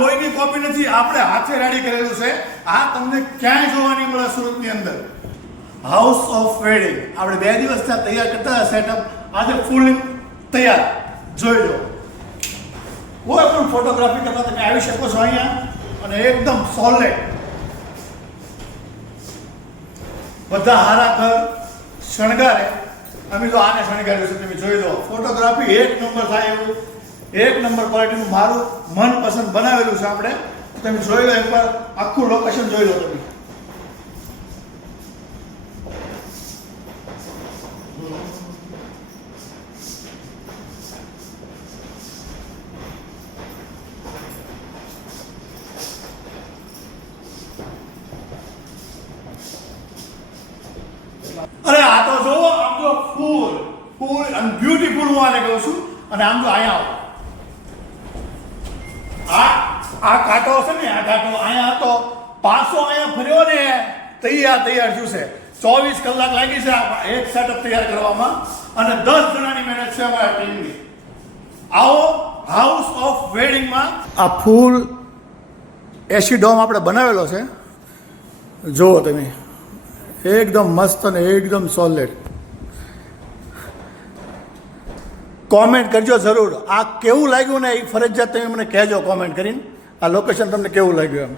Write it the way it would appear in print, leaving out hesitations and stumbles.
કોઈની કોપી નથી, આપણે હાથે રેડી કરેલું છે. આ તમને ક્યાંય જોવા નહીં મળે સુરતની અંદર. હાઉસ ઓફ વેડિંગ આપણે 2 દિવસ ત્યાં તૈયાર કરતા હતા સેટઅપ, આજે ફૂલ તૈયાર. જોઈ લો, કોઈ પણ ફોટોગ્રાફી કરતા તમે આવી શકો છો અહીંયા, અને એકદમ સોલિડ બધા હારા ઘર શણગારે. અમે તો આને શણગાર્યું છે, તમે જોઈ લો. ફોટોગ્રાફી 1 નંબર થાય એવું, 1 નંબર ક્વોલિટીનું મારું મનપસંદ બનાવેલું છે આપણે. તમે જોઈ લો એકવાર, આખું લોકેશન જોઈ લો તમે. અરે આ તો જો, આમ તો ફૂલ અને બ્યુટીફુલ હું આને કહું છું. અને આમ તો અહીંયા આ કાંટો છે ને, આ કાંટો અહીંયા હતો, પાછો અહીંયા ફર્યો ને તૈયાર થયું છે. 24 કલાક લાગી છે એક સેટઅપ તૈયાર કરવામાં, અને 10 જણાની મહેનત છે અમારા ટીમની. આવો હાઉસ ઓફ વેડિંગમાં આ ફૂલ એસી ડોમ આપણે બનાવેલો છે. જુઓ તમે, એકદમ મસ્ત અને એકદમ સોલિડ. કોમેન્ટ કરજો જરૂર, આ કેવું લાગ્યું ને એ ફરજિયાત તમે મને કહેજો કોમેન્ટ કરીને. આ લોકેશન તમને કેવું લાગ્યું એમ.